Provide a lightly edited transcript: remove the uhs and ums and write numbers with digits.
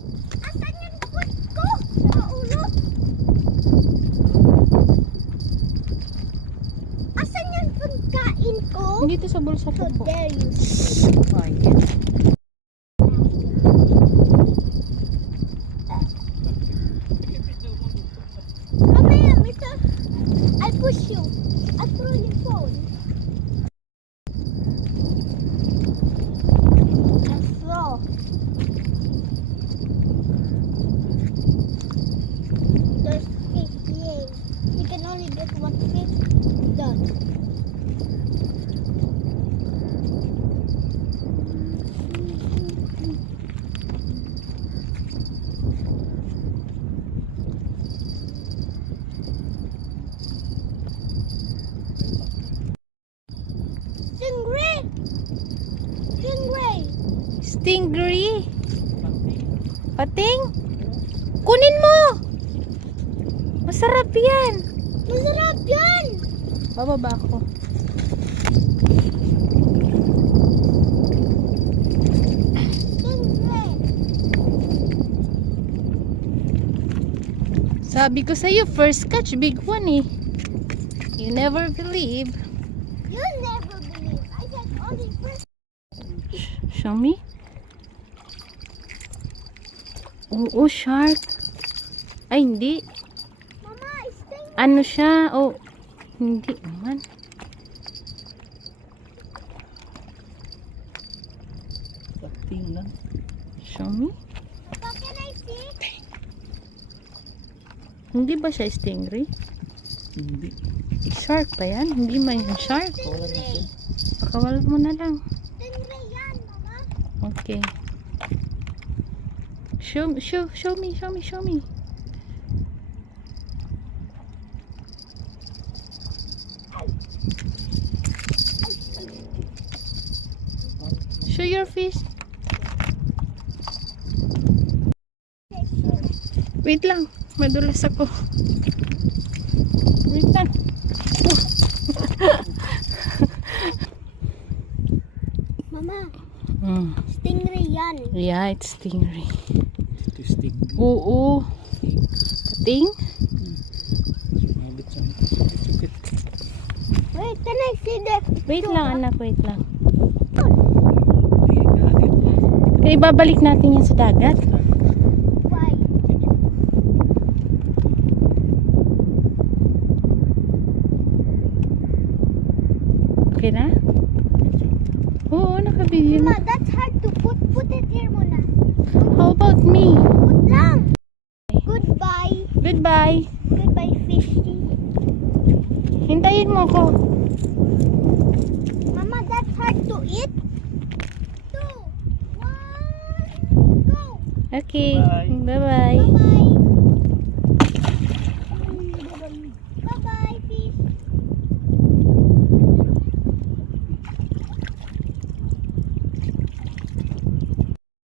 Asan yung food ko? Sa ulo. Asan yung pagkain ko? Dito sa bulsa ko How po. dare you? Mamaya, Mr. I'll push you. I'll throw your phone. I'll throw. There's fish, yay. You can only get one fish. Done. Stingray! Stingray! Stingray. Pating. Kunin mo. Masarap yan. Masarap yan! Bababa ako. Stingray! Sabi ko sa'yo, first catch, big one eh. You never believe. You'll never believe. I said only first. Show me. Oo, shark. Ay, hindi. Mama, stingray! Ano siya? Oh, hindi naman. Pating lang. Show me. Papa, can I see? Hindi ba siya stingray? Hindi. Shark pa yan? Hindi man yung shark. Stingray! Pakawal mo na lang. Stingray yan, Mama. Okay. Show me. Show your fish. Wait lang. Madulas ako. Wait lang. Mama, Mm. stingray yan. Yeah, it's stingray. Ito stick. Oo. Pating? Mabit sa sukit. Wait, can I see the... Wait lang, anak. Wait lang. Hindi nga. Okay, babalik natin yan sa dagat. Why? Okay na? Oo, nakabigyan na. Mama, that's hard to put. Put it here muna. How about me? Put lang. Goodbye. Goodbye. Goodbye, fishy. Hintayin mo ako. Mama, that's hard to eat. 2, 1, go. Okay. Bye. Bye-bye. Bye-bye.